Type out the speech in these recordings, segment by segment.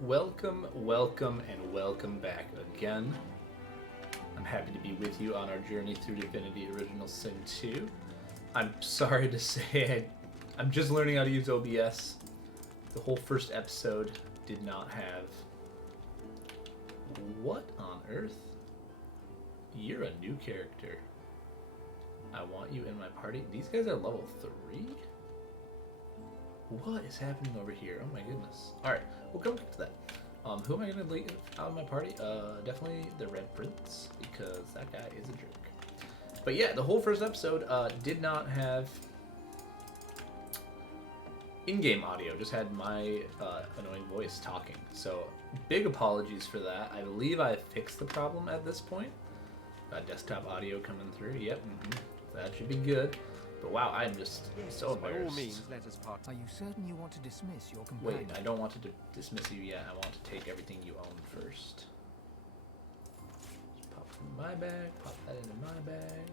Welcome, welcome, and welcome back again. I'm happy to be with you on our journey through Divinity Original Sin 2. I'm sorry to say I'm just learning how to use OBS. The whole first episode did not have... What on earth? You're a new character. I want you in my party. These guys are level 3? What is happening over here? Oh my goodness. Alright, we'll come back to that. Who am I going to leave out of my party? Definitely the Red Prince, because that guy is a jerk. But yeah, the whole first episode did not have in-game audio, just had my annoying voice talking. So, big apologies for that. I believe I fixed the problem at this point. Desktop audio coming through, yep, that should be good. But wow, I'm just so embarrassed. By all means, let us part. Are you certain you want to dismiss your companion? Wait, I don't want to dismiss you yet. I want to take everything you own first. Just pop it in my bag, pop that into my bag.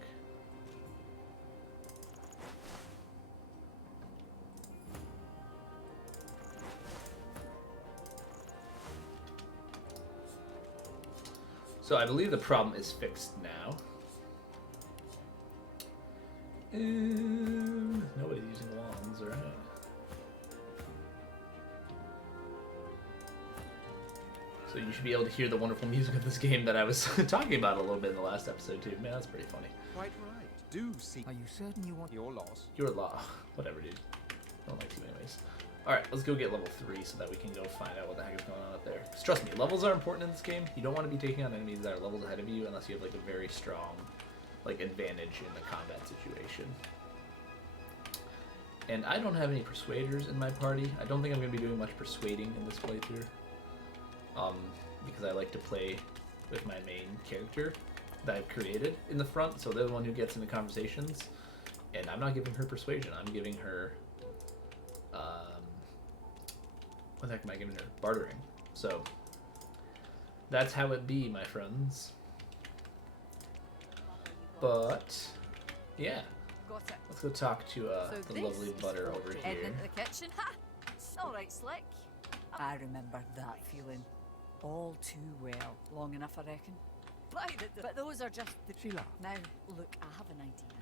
So I believe the problem is fixed now. Nobody's using wands, right? So you should be able to hear the wonderful music of this game that I was talking about a little bit in the last episode too. Man, that's pretty funny. Quite right. Do see. Are you certain you want Your loss? Your law. Whatever, dude. I don't like you anyways. Alright, let's go get level 3 so that we can go find out what the heck is going on up there. 'Cause trust me, levels are important in this game. You don't want to be taking on enemies that are levels ahead of you unless you have like a very strong advantage in the combat situation. And I don't have any persuaders in my party. I don't think I'm going to be doing much persuading in this playthrough. Because I like to play with my main character that I've created in the front, so they're the one who gets into conversations. And I'm not giving her persuasion, I'm giving her... what the heck am I giving her? Bartering. So, that's how it be, my friends. But, yeah. Got it. Let's go talk to So the lovely Butter over Heading here. into the kitchen. Ha! It's all right, Slick. I remember that feeling all too well. Long enough, I reckon. But those are just the... She laughed. Now, look, I have an idea.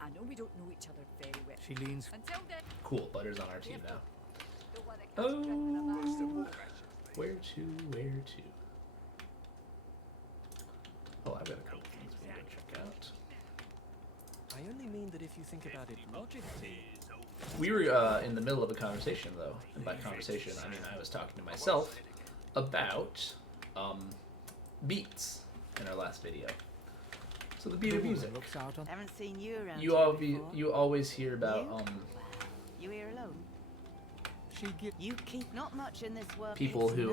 I know we don't know each other very well. She leans. Until then... Cool, Butter's on our team now. Don't want to catch Oh, dripping about. where to? Oh, I've got a couple things we need to check out. I only mean that if you think about it logically. We were in the middle of a conversation, though. And by conversation, I mean I was talking to myself about beats in our last video. So the beat of music. Looks out on. Haven't seen you around You here all before. you always hear about You here alone? She gives. You keep not much in this world. People who,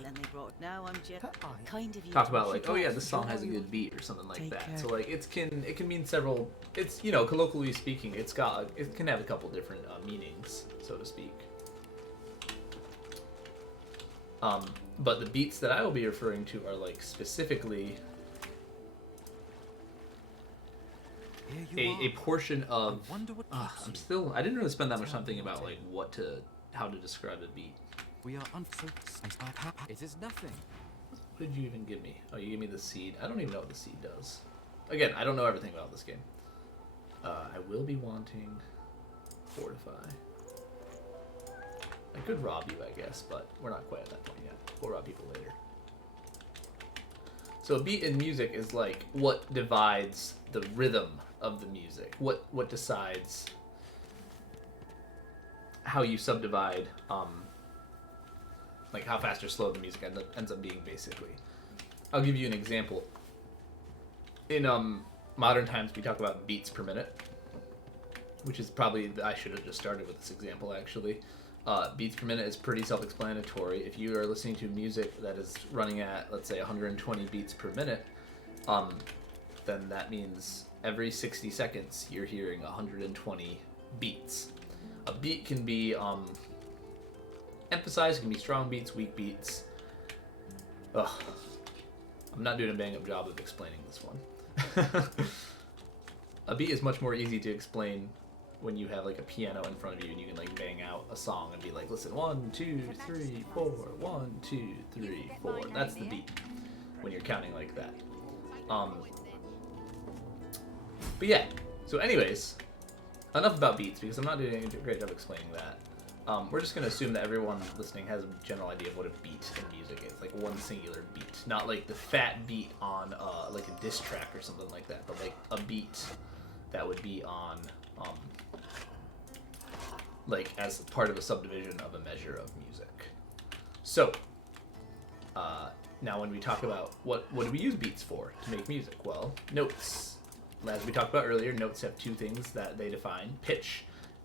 Then they brought. Now I'm just Her eye. kind of you. talk about to like, watch. oh yeah, this song has a good beat or something like Take that. care. So like it can mean several. It's, you know, colloquially speaking, it can have a couple different meanings, so to speak. But the beats that I will be referring to are like specifically Here you a portion of. I wonder what keeps you. I didn't really spend that much time thinking about like how to describe a beat. We are It is nothing. What did you even give me? Oh, you gave me the seed. I don't even know what the seed does. Again, I don't know everything about this game. I will be wanting Fortify. I could rob you, I guess, but we're not quite at that point yet. We'll rob people later. So a beat in music is like what divides the rhythm of the music. What decides how you subdivide like how fast or slow the music ends up being, basically. I'll give you an example. In modern times, we talk about beats per minute, which is probably, I should have just started with this example actually. Beats per minute is pretty self-explanatory. If you are listening to music that is running at, let's say, 120 beats per minute, then that means every 60 seconds you're hearing 120 beats. A beat can be emphasized, can be strong beats, weak beats. Ugh. I'm not doing a bang-up job of explaining this one. A beat is much more easy to explain when you have like a piano in front of you and you can like bang out a song and be like, listen, 1, 2, 3, 4, 1, 2, 3, 4. That's the beat when you're counting like that. But yeah, so anyways, enough about beats because I'm not doing a great job explaining that. We're just going to assume that everyone listening has a general idea of what a beat in music is, like one singular beat. Not like the fat beat on like a diss track or something like that, but like a beat that would be on like as part of a subdivision of a measure of music. So now when we talk about what do we use beats for to make music? Well, notes. As we talked about earlier, notes have two things that they define: pitch,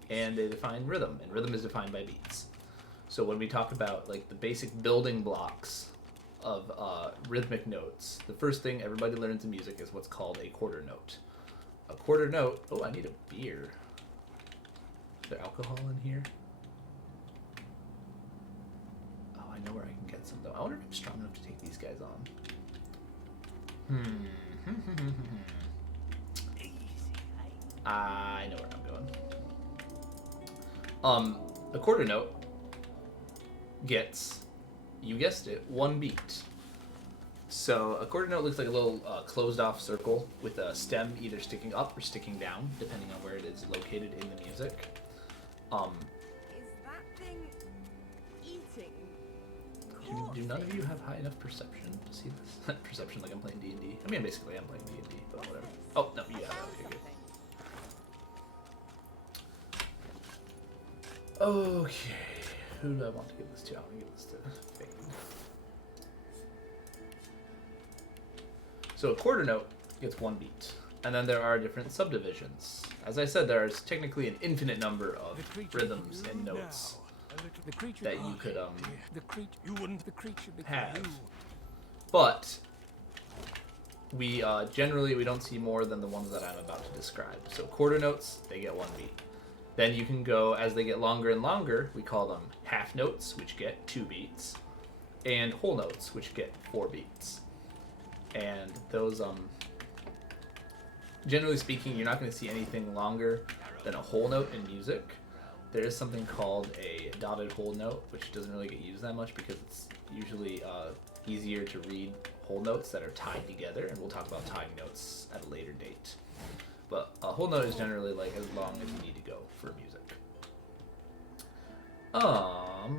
and they define rhythm, and rhythm is defined by beats. So when we talk about like the basic building blocks of rhythmic notes, the first thing everybody learns in music is what's called a quarter note. A quarter note. Oh, I need a beer. Is there alcohol in here? Oh, I know where I can get some though. I wonder if I'm strong enough to take these guys on. I know where I'm going. A quarter note gets, you guessed it, one beat. So a quarter note looks like a little closed off circle with a stem either sticking up or sticking down, depending on where it is located in the music. Is that thing eating? Do none of you have high enough perception to see this? Perception like I'm playing D&D. I mean, basically I'm playing D&D, but whatever. Oh, no, you have it. Okay, good. Okay, who do I want to give this to? I want to give this to Fane. So a quarter note gets one beat, and then there are different subdivisions. As I said, there is technically an infinite number of rhythms and notes that you could have. But we generally we don't see more than the ones that I'm about to describe. So quarter notes, they get one beat. Then you can go, as they get longer and longer, we call them half notes, which get 2 beats, and whole notes, which get 4 beats. And those, generally speaking, you're not going to see anything longer than a whole note in music. There is something called a dotted whole note, which doesn't really get used that much because it's usually easier to read whole notes that are tied together, and we'll talk about tying notes at a later date. But a whole note is generally like as long as you need to go for music.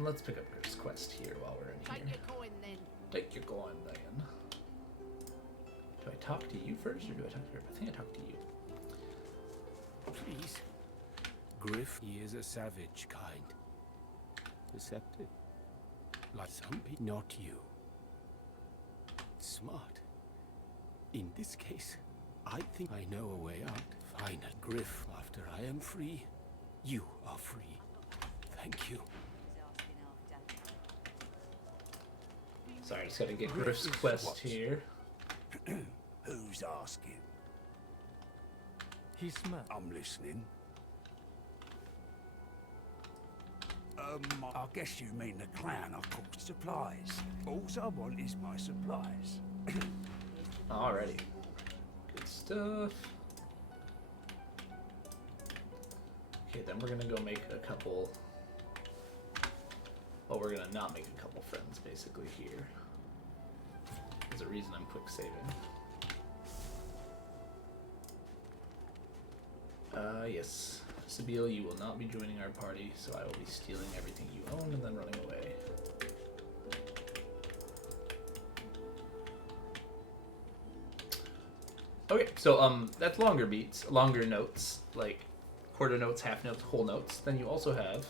Let's pick up Griff's quest here while we're in here. Take your coin then. Do I talk to you first or do I talk to Griff? I think I talk to you. Please. Griff, he is a savage kind. Deceptive. Like some people, not you. Smart. In this case, I think I know a way out. Fine, Griff, after I am free, you are free. Thank you. Sorry, I just gotta get Griff's quest here. Who's asking? He's smart. I'm listening. I guess you mean the clown I've called supplies. All I want is my supplies. Alrighty. Good stuff. Okay, then we're gonna go make a couple... Well, we're gonna not make a couple friends, basically, here. There's a reason I'm quick saving. Yes. Sabile, you will not be joining our party, so I will be stealing everything you own and then running away. Okay, so that's longer beats, longer notes, like quarter notes, half notes, whole notes. Then you also have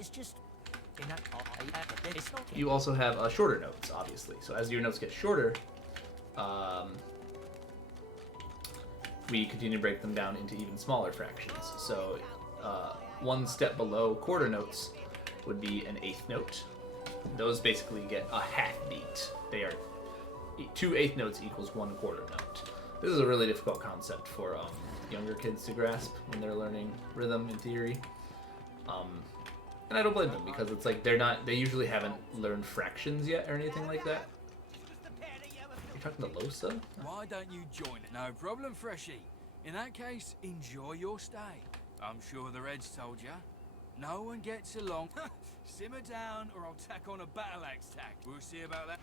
It's just... you also have shorter notes, obviously. So as your notes get shorter, we continue to break them down into even smaller fractions. So one step below quarter notes would be an eighth note. Those basically get a half beat. They are 2 eighth notes equals 1 quarter note. This is a really difficult concept for younger kids to grasp when they're learning rhythm in theory. And I don't blame them because it's like they usually haven't learned fractions yet or anything like that. You're talking to Losa? Why don't you join it? No problem, Freshie. In that case, enjoy your stay. I'm sure the Reds told you. No one gets along. Simmer down, or I'll tack on a battle axe tack. We'll see about that.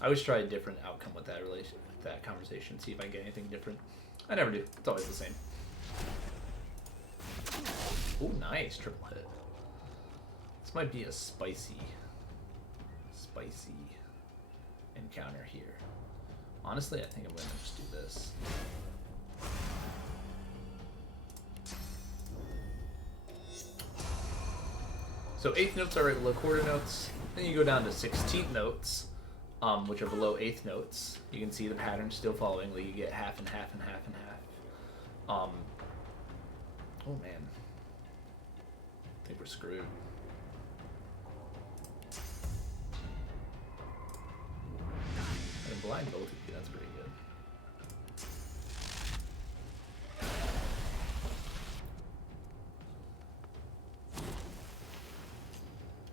I always try a different outcome with that conversation. See if I get anything different. I never do. It's always the same. Oh, nice triple hit. This might be a spicy encounter here. Honestly, I think I'm gonna just do this. So 8th notes are right below quarter notes. Then you go down to 16th notes, which are below 8th notes. You can see the pattern still following. Like you get half and half and half and half. Oh man, I think we're screwed. I can blind both of you. That's pretty good.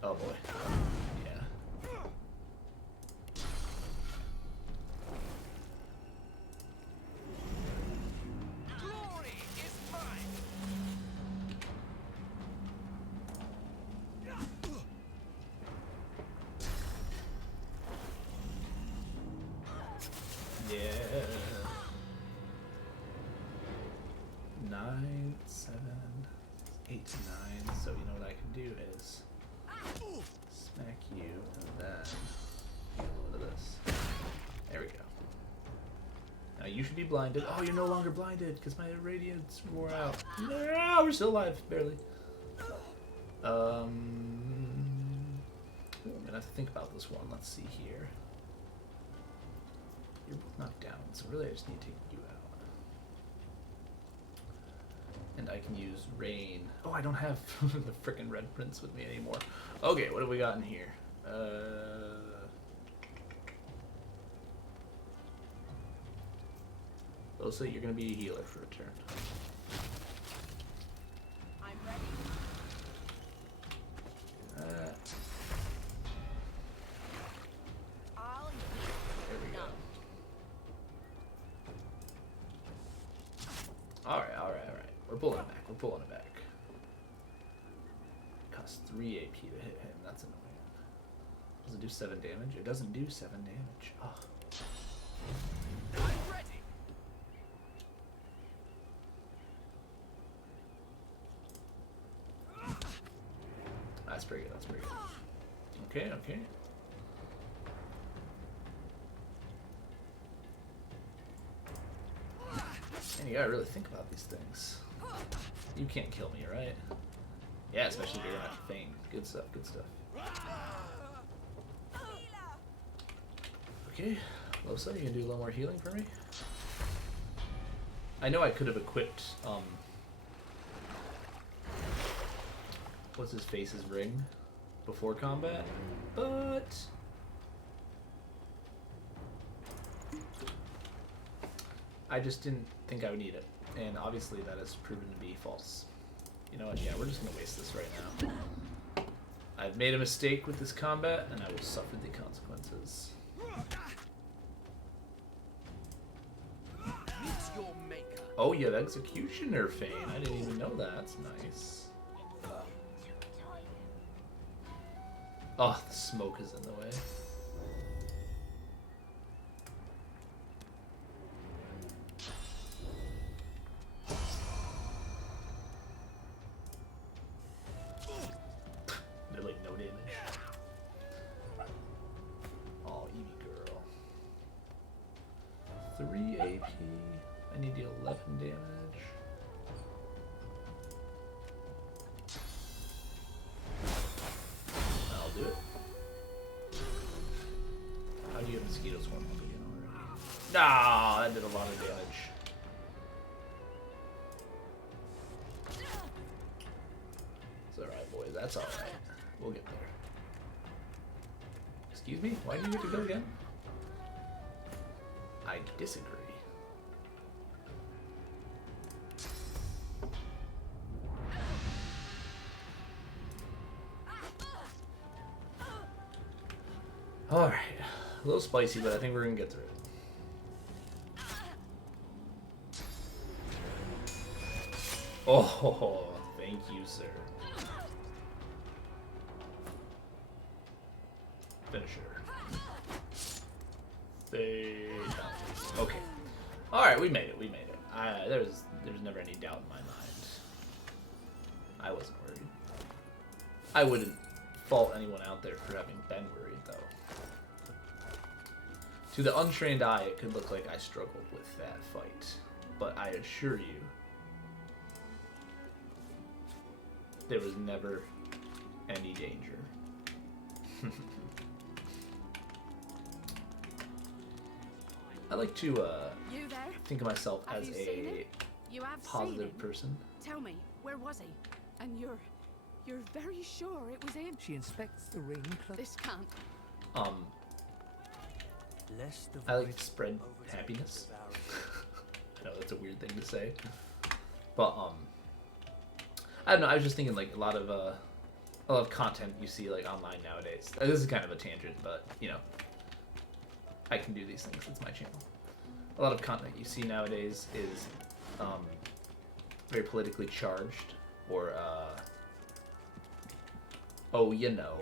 Oh boy. Yeah. Glory is mine. Yeah. 9, 7, 8, 9. So you know what I can do is smack you and then get a load of this. There we go. Now you should be blinded. Oh, you're no longer blinded because my radiance wore out. No, we're still alive, barely. I'm gonna have to think about this one. Let's see here. You're both knocked down, so really I just need to take you out. And I can use rain. Oh, I don't have the frickin' red prince with me anymore. Okay, what have we got in here? Losa, you're gonna be a healer for a turn. I'm ready. I'll There we go. Alright. We're pulling it back. Costs 3 AP to hit him. That's annoying. Does it do 7 damage? It doesn't do 7 damage. Oh. I'm ready. That's pretty good. Okay. Man, you gotta really think about these things. You can't kill me, right? Yeah, especially if you're gonna have to feign. Good stuff. Okay, Losa, you gonna do a little more healing for me? I know I could have equipped, what's his face's ring before combat, but I just didn't think I would need it, and obviously that has proven to be false. You know what, yeah, we're just gonna waste this right now. I've made a mistake with this combat, and I will suffer the consequences. Meet your maker. Oh, you have Executioner Fane. I didn't even know that. That's nice. Oh, the smoke is in the way. Did like no damage. Oh, Evie girl. 3 AP. I need to deal 11 damage. I'll do it. How do you have mosquito swarm up again already? Nah, that did a lot of damage. It's alright, boys. That's alright. We'll get there. Excuse me? Why do you get to go again? I disagree. Alright. A little spicy, but I think we're gonna get through it. Oh, thank you, sir. Finisher. Okay. All right, we made it. We made it. There's never any doubt in my mind. I wasn't worried. I wouldn't fault anyone out there for having been worried, though. To the untrained eye, it could look like I struggled with that fight, but I assure you, there was never any danger. I like to You there? think of myself Have as you seen a it? You have seen positive him? person. Tell me, where was he? And you're very sure it was him? She inspects the ring close. This can't. Lest the I like void to spread overtake happiness. the devourer. I know that's a weird thing to say, but I don't know. I was just thinking like a lot of content you see like online nowadays. This is kind of a tangent, but you know, I can do these things. It's my channel. A lot of content you see nowadays is very politically charged, or oh, you know,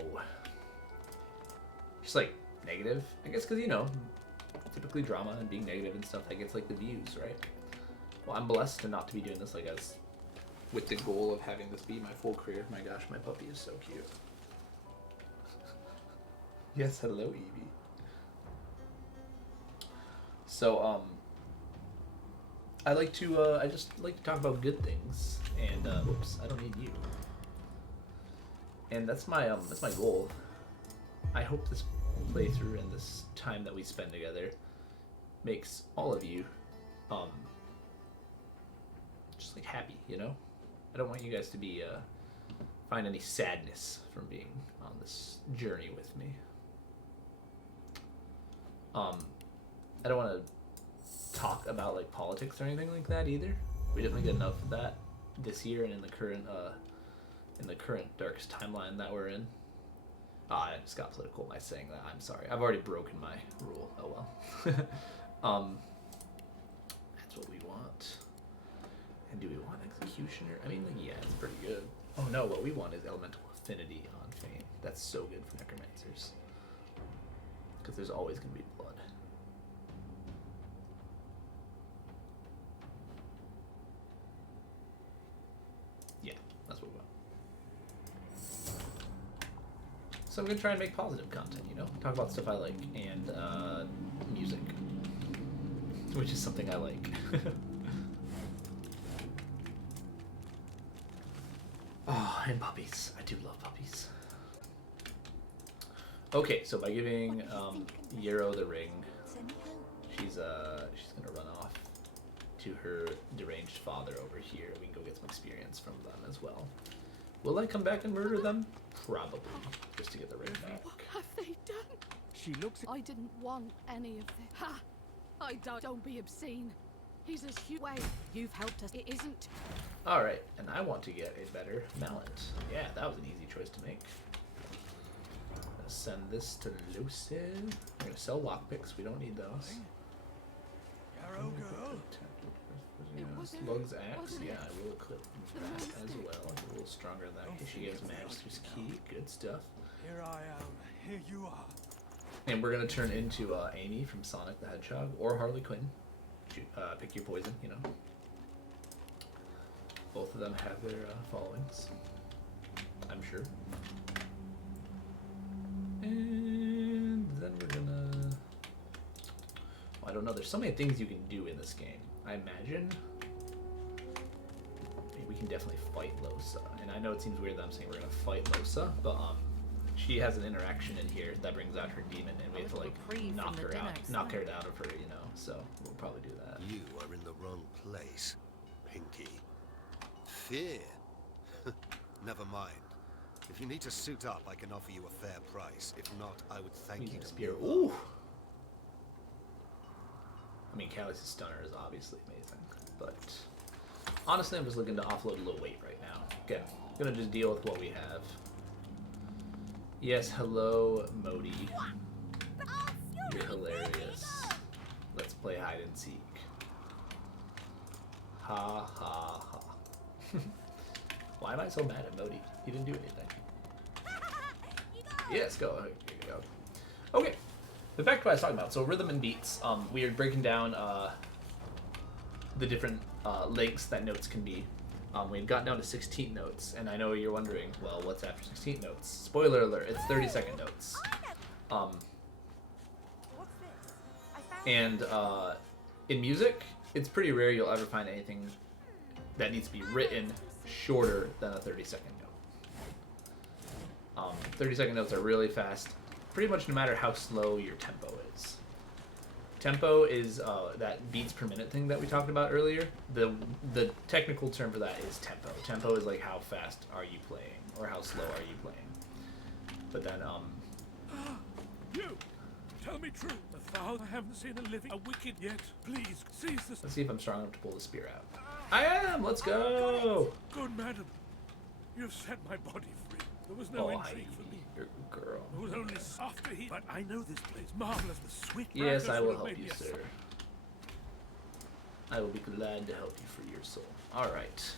just like negative. I guess because you know, typically drama and being negative and stuff that gets like the views, right? Well, I'm blessed to not to be doing this like as with the goal of having this be my full career. My gosh, my puppy is so cute. Yes, hello, Evie. So, I just like to talk about good things, and whoops, I don't need you. And that's my goal. I hope this playthrough and this time that we spend together makes all of you, just like happy, you know? I don't want you guys to be, find any sadness from being on this journey with me. I don't want to talk about like politics or anything like that either. We definitely get enough of that this year and in the current darkest timeline that we're in. I just got political by saying that. I'm sorry. I've already broken my rule. Oh well. That's what we want. And do we want executioner? I mean, like, yeah, it's pretty good. Oh no, what we want is elemental affinity on Fane. That's so good for necromancers. Because there's always going to be blood. Yeah, that's what we want. So I'm going to try and make positive content, you know? Talk about stuff I like, and music. Which is something I like. Oh, and puppies. I do love puppies. Okay, so by giving Yarrow the ring, she's gonna run off to her deranged father over here. We can go get some experience from them as well. Will I come back and murder them? Probably, just to get the ring back. What have they done? She looks. I didn't want any of this. Ha! I don't be obscene. He's as huge. Wait, you've helped us. It isn't. All right, and I want to get a better mallet. Yeah, that was an easy choice to make. I'm gonna send this to Lucid. We're gonna sell lockpicks. We don't need those. Yarrow girl. It wasn't- Slugs axe. wasn't Yeah, it? I will equip that as well. It's a little stronger than that in case she gives Magister's Key. Good stuff. Here I am. Here you are. And we're gonna turn into Amy from Sonic the Hedgehog or Harley Quinn. Pick your poison, you know. Both of them have their followings, I'm sure. And then we're gonna... Well, I don't know, there's so many things you can do in this game. I imagine we can definitely fight Losa. And I know it seems weird that I'm saying we're gonna fight Losa, but she has an interaction in here that brings out her demon, and we have to like knock her out of her, you know. So we'll probably do that. You are in the wrong place, Pinky. Fear? Never mind. If you need to suit up, I can offer you a fair price. If not, I would thank you to Spear. move on. Ooh. I mean, Callie's stunner is obviously amazing, but honestly, I'm just looking to offload a little weight right now. Okay, gonna just deal with what we have. Yes, hello, Modi. You're hilarious. Let's play hide and seek. Ha ha ha. Why am I so mad at Modi? He didn't do anything. Yes, go. Here you go. Okay, but back to what I was talking about. So rhythm and beats. We are breaking down the different lengths that notes can be. We had gotten down to 16 notes, and I know you're wondering, well, what's after 16 notes? Spoiler alert, it's 30-second notes. And in music, it's pretty rare you'll ever find anything that needs to be written shorter than a 30-second note. 30-second notes are really fast, pretty much no matter how slow your tempo is. Tempo is that beats per minute thing that we talked about earlier. The technical term for that is tempo. Tempo is like how fast are you playing, or how slow are you playing. But then You! Tell me true. The foul I haven't seen a living, a wicked yet. Please, seize this. let's see if I'm strong enough to pull the spear out. I am! Let's go! Good madam. You've set my body free. There was no Oh, intrigue for me. you're a girl. It was only after he. But I know this place marvelous. The sweet. Yes, I will would have help made you, me a sir. I will be glad to help you for your soul. Alright.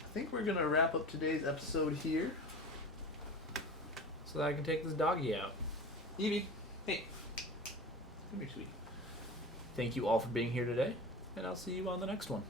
I think we're going to wrap up today's episode here. So that I can take this doggy out. Evie, hey. Come here, sweetie. Thank you all for being here today, and I'll see you on the next one.